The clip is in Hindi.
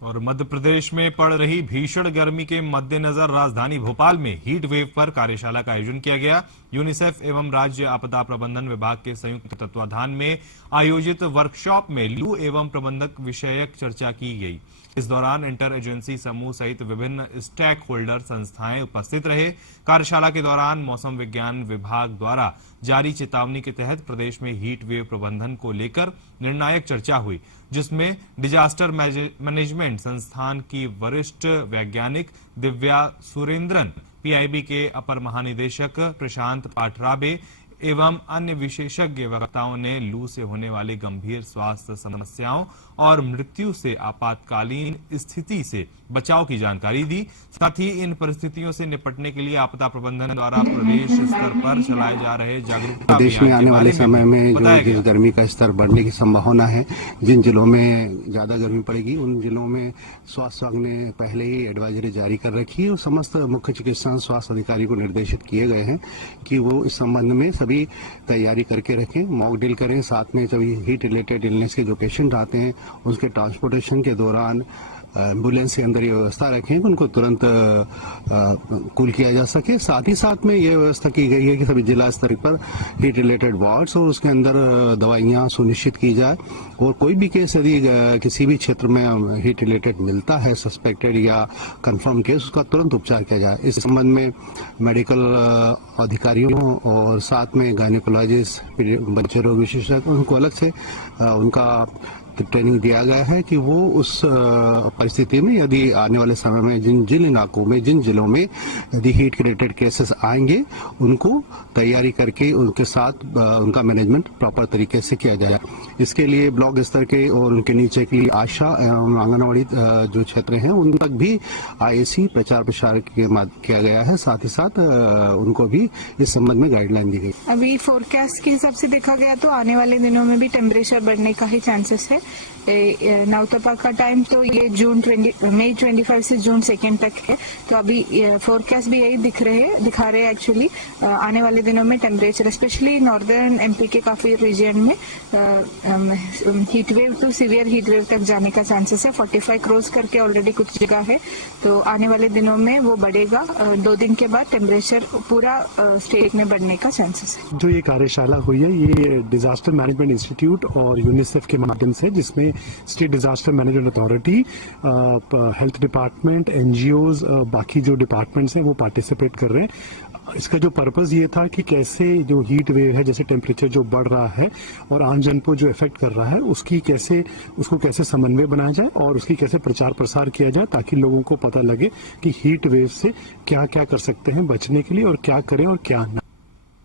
और मध्य प्रदेश में पड़ रही भीषण गर्मी के मद्देनजर राजधानी भोपाल में हीट वेव पर कार्यशाला का आयोजन किया गया। यूनिसेफ एवं राज्य आपदा प्रबंधन विभाग के संयुक्त तत्वाधान में आयोजित वर्कशॉप में लू एवं प्रबंधक विषयक चर्चा की गई। इस दौरान इंटर एजेंसी समूह सहित विभिन्न स्टेक होल्डर संस्थाएं उपस्थित रहे। कार्यशाला के दौरान मौसम विज्ञान विभाग द्वारा जारी चेतावनी के तहत प्रदेश में हीट वेव प्रबंधन को लेकर निर्णायक चर्चा हुई, जिसमें डिजास्टर मैनेजमेंट संस्थान की वरिष्ठ वैज्ञानिक दिव्या सुरेंद्रन, पीआईबी के अपर महानिदेशक प्रशांत पाठराबे एवं अन्य विशेषज्ञ वक्ताओं ने लू से होने वाली गंभीर स्वास्थ्य समस्याओं और मृत्यु से आपातकालीन स्थिति से बचाव की जानकारी दी। साथ ही इन परिस्थितियों से निपटने के लिए आपदा प्रबंधन द्वारा प्रदेश स्तर पर चलाए जा रहे जागरूकता प्रदेश में आने वाले समय में जो गर्मी का स्तर बढ़ने की संभावना है, जिन जिलों में ज्यादा गर्मी पड़ेगी उन जिलों में स्वास्थ्य विभाग ने पहले ही एडवाइजरी जारी कर रखी है और समस्त मुख्य चिकित्सा स्वास्थ्य अधिकारी को निर्देशित किए गए हैं कि वो इस संबंध में सभी तैयारी करके रखें, मॉक ड्रिल करें। साथ में सभी हीट रिलेटेड इलनेस के जो पेशेंट आते हैं उसके ट्रांसपोर्टेशन के दौरान एम्बुलेंस के अंदर ये व्यवस्था रखें कि उनको तुरंत कूल किया जा सके। साथ ही साथ में ये व्यवस्था की गई है कि सभी जिला स्तर पर हीट रिलेटेड वार्ड्स और उसके अंदर दवाइयां सुनिश्चित की जाए और कोई भी केस यदि किसी भी क्षेत्र में हीट रिलेटेड मिलता है सस्पेक्टेड या कंफर्म केस, उसका तुरंत उपचार किया जाए। इस संबंध में मेडिकल अधिकारियों और साथ में गायनेकोलॉजिस्ट, बच्चे रोग विशेषज्ञ, उनको अलग से उनका ट्रेनिंग दिया गया है कि वो उस परिस्थिति में यदि आने वाले समय में जिन इलाकों में, जिन जिलों में यदि हीट रिलेटेड केसेस आएंगे उनको तैयारी करके उनके साथ उनका मैनेजमेंट प्रॉपर तरीके से किया जाए। इसके लिए ब्लॉक स्तर के और उनके नीचे के लिए आशा एवं आंगनबाड़ी जो क्षेत्र हैं उन तक भी आईएसी प्रचार प्रसार किया गया है। साथ ही साथ उनको भी इस संबंध में गाइडलाइन दी गई। अभी फोरकास्ट के हिसाब से देखा गया तो आने वाले दिनों में भी टेम्परेचर बढ़ने का ही चांसेस है। नवतपा का टाइम तो ये मई 25 से जून 2 तक है, तो अभी फोरकास्ट भी यही दिखा रहे हैं एक्चुअली। आने वाले दिनों में टेम्परेचर स्पेशली नॉर्दर्न एमपी के काफी रीजन में heat wave to severe heat wave तक जाने का चांसेस है। 45 क्रॉस करके ऑलरेडी कुछ जगह है, तो आने वाले दिनों में वो बढ़ेगा। 2 दिन के बाद टेम्परेचर पूरा स्टेट में बढ़ने का चांसेस है। जो ये कार्यशाला हुई है ये डिजास्टर मैनेजमेंट इंस्टीट्यूट और यूनिसेफ के माध्यम से, जिसमें state disaster management authority, health department, NGOs, बाकी जो डिपार्टमेंट्स हैं वो पार्टिसिपेट कर रहे हैं। इसका जो पर्पस ये था कि कैसे जो हीट वेव है, जैसे टेम्परेचर जो बढ़ रहा है और आम जन को जो इफेक्ट कर रहा है, उसको कैसे समन्वय बनाया जाए और उसकी कैसे प्रचार प्रसार किया जाए, ताकि लोगों को पता लगे कि हीट वेव से क्या क्या कर सकते हैं बचने के लिए और क्या करें और क्या नहीं।